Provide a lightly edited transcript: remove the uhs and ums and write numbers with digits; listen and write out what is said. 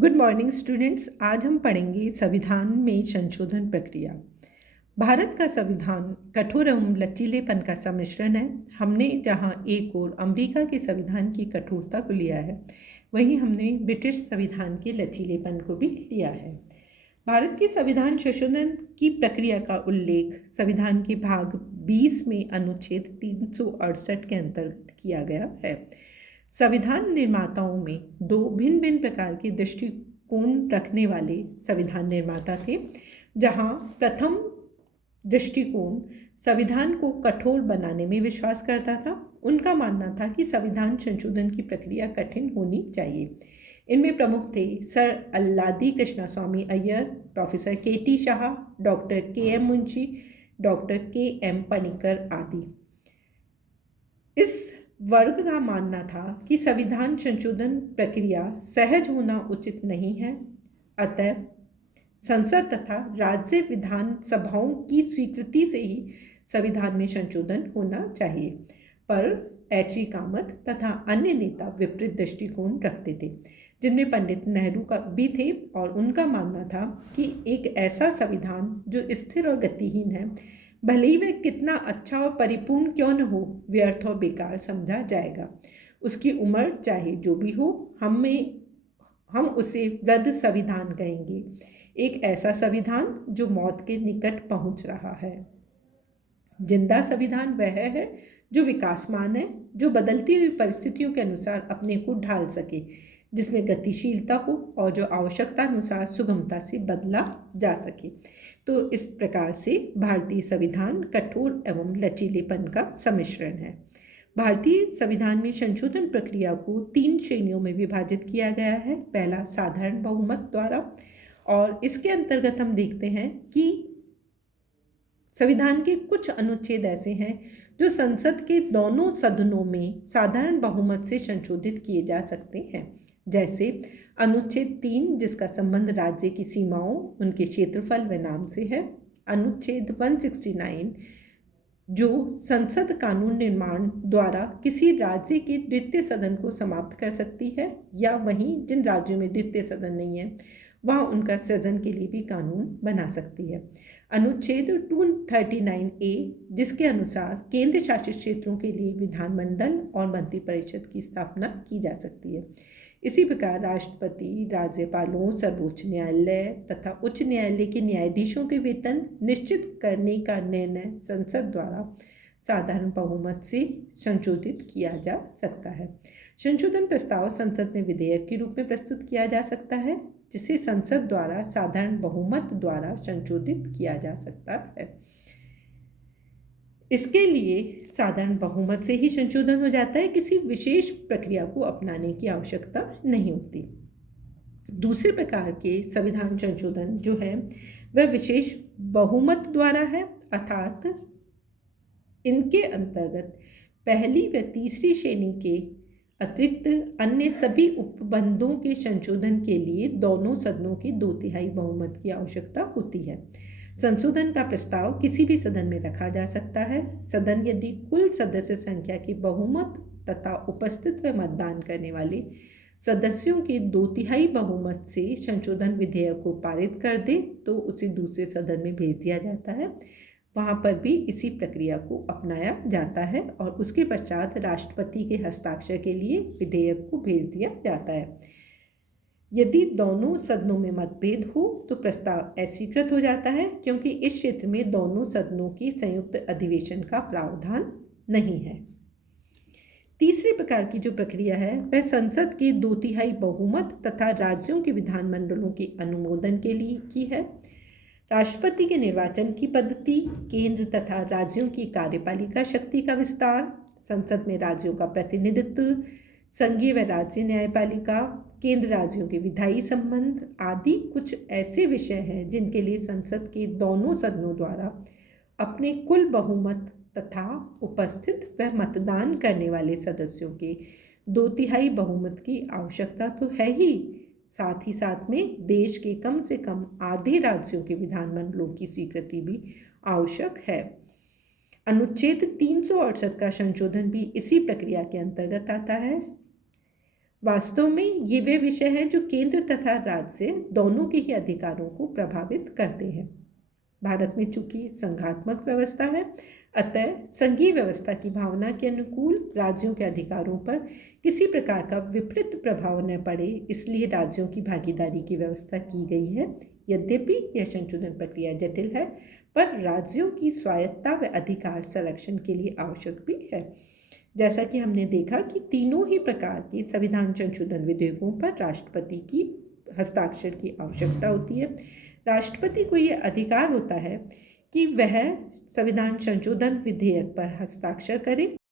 Good morning students. आज हम पढ़ेंगे संविधान में संशोधन प्रक्रिया। भारत का संविधान कठोर एवं लचीलेपन का सम्मिश्रण है। हमने जहां एक ओर अमेरिका के संविधान की कठोरता को लिया है, वहीं हमने ब्रिटिश संविधान के लचीलेपन को भी लिया है। भारत के संविधान संशोधन की प्रक्रिया का उल्लेख संविधान के भाग 20 में अनुच्छेद 368 के अंतर्गत किया गया है। संविधान निर्माताओं में दो भिन्न भिन्न प्रकार के दृष्टिकोण रखने वाले संविधान निर्माता थे। जहां प्रथम दृष्टिकोण संविधान को कठोर बनाने में विश्वास करता था। उनका मानना था कि संविधान संशोधन की प्रक्रिया कठिन होनी चाहिए। इनमें प्रमुख थे sir Alladi Krishnaswami Ayyar, professor K T. Shah, doctor K M. Munshi, doctor K M. Panikkar आदि। इस वर्ग का मानना था कि संविधान संशोधन प्रक्रिया सहज होना उचित नहीं है, अतः संसद तथा राज्य विधानसभाओं की स्वीकृति से ही संविधान में संशोधन होना चाहिए। पर एच.वी. कामत तथा अन्य नेता विपरीत दृष्टिकोण रखते थे, जिनमें पंडित नेहरू का भी थे, और उनका मानना था कि एक ऐसा संविधान जो स्थिर और गतिहीन है, भले ही वह कितना अच्छा और परिपूर्ण क्यों न हो, व्यर्थ और बेकार समझा जाएगा। उसकी उम्र चाहे जो भी हो, हम उसे वृद्ध संविधान कहेंगे। एक ऐसा संविधान जो मौत के निकट पहुंच रहा है। जिंदा संविधान वह है जो विकासमान है, जो बदलती हुई परिस्थितियों के अनुसार अपने को ढाल सके, जिसमें गतिशीलता हो और जो आवश्यकता अनुसार सुगमता से बदला जा सके। तो इस प्रकार से भारतीय संविधान कठोर एवं लचीलेपन का सम्मिश्रण है। भारतीय संविधान में संशोधन प्रक्रिया को 3 श्रेणियों में विभाजित किया गया है। पहला साधारण बहुमत द्वारा, और इसके अंतर्गत हम देखते हैं कि संविधान के कुछ अनुच्छेद ऐसे हैं जो संसद के दोनों सदनों में साधारण बहुमत से संशोधित किए जा सकते हैं। जैसे अनुच्छेद 3, जिसका संबंध राज्य की सीमाओं, उनके क्षेत्रफल व नाम से है। अनुच्छेद 169, जो संसद कानून निर्माण द्वारा किसी राज्य के द्वितीय सदन को समाप्त कर सकती है, या वहीं जिन राज्यों में द्वितीय सदन नहीं है वहाँ उनका सृजन के लिए भी कानून बना सकती है। अनुच्छेद 239A, जिसके अनुसार केंद्र शासित क्षेत्रों के लिए विधानमंडल और मंत्रिपरिषद की स्थापना की जा सकती है। इसी प्रकार राष्ट्रपति, राज्यपालों, सर्वोच्च न्यायालय तथा उच्च न्यायालय के न्यायाधीशों के वेतन निश्चित करने का निर्णय संसद द्वारा साधारण बहुमत से संशोधित किया जा सकता है। संशोधन प्रस्ताव संसद में विधेयक के रूप में प्रस्तुत किया जा सकता है, जिसे संसद द्वारा साधारण बहुमत द्वारा संशोधित किया जा सकता है। इसके लिए साधारण बहुमत से ही संशोधन हो जाता है, किसी विशेष प्रक्रिया को अपनाने की आवश्यकता नहीं होती। दूसरे प्रकार के संविधान संशोधन जो है वह विशेष बहुमत द्वारा है, अर्थात इनके अंतर्गत पहली व तीसरी श्रेणी के अतिरिक्त अन्य सभी उपबंधों के संशोधन के लिए दोनों सदनों की 2/3 बहुमत की आवश्यकता होती है। संशोधन का प्रस्ताव किसी भी सदन में रखा जा सकता है। सदन यदि कुल सदस्य संख्या की बहुमत तथा उपस्थित व मतदान करने वाले सदस्यों के 2/3 बहुमत से संशोधन विधेयक को पारित कर दे तो उसे दूसरे सदन में भेज दिया जाता है। वहाँ पर भी इसी प्रक्रिया को अपनाया जाता है और उसके पश्चात राष्ट्रपति के हस्ताक्षर के लिए विधेयक को भेज दिया जाता है। यदि दोनों सदनों में मतभेद हो तो प्रस्ताव अस्वीकृत हो जाता है, क्योंकि इस क्षेत्र में दोनों सदनों की संयुक्त अधिवेशन का प्रावधान नहीं है। तीसरे प्रकार की जो प्रक्रिया है वह संसद के 2/3 बहुमत तथा राज्यों के विधानमंडलों के अनुमोदन के लिए की है। राष्ट्रपति के निर्वाचन की पद्धति, केंद्र तथा राज्यों की कार्यपालिका शक्ति का विस्तार, संसद में राज्यों का प्रतिनिधित्व, संघीय व राज्य न्यायपालिका, केंद्र राज्यों के विधायी संबंध आदि कुछ ऐसे विषय हैं जिनके लिए संसद के दोनों सदनों द्वारा अपने कुल बहुमत तथा उपस्थित व मतदान करने वाले सदस्यों के 2/3 बहुमत की आवश्यकता तो है ही, साथ ही साथ में देश के कम से कम आधे राज्यों के विधानमंडलों की स्वीकृति भी आवश्यक है। अनुच्छेद 368 का संशोधन भी इसी प्रक्रिया के अंतर्गत आता है। वास्तव में ये वे विषय हैं जो केंद्र तथा राज्य दोनों के ही अधिकारों को प्रभावित करते हैं। भारत में चूंकि संघात्मक व्यवस्था है, अतः संघीय व्यवस्था की भावना के अनुकूल राज्यों के अधिकारों पर किसी प्रकार का विपरीत प्रभाव न पड़े, इसलिए राज्यों की भागीदारी की व्यवस्था की गई है। यद्यपि यह संशोधन प्रक्रिया जटिल है, पर राज्यों की स्वायत्तता व अधिकार संरक्षण के लिए आवश्यक भी है। जैसा कि हमने देखा कि तीनों ही प्रकार के संविधान संशोधन विधेयकों पर राष्ट्रपति की हस्ताक्षर की आवश्यकता होती है। राष्ट्रपति को यह अधिकार होता है कि वह संविधान संशोधन विधेयक पर हस्ताक्षर करे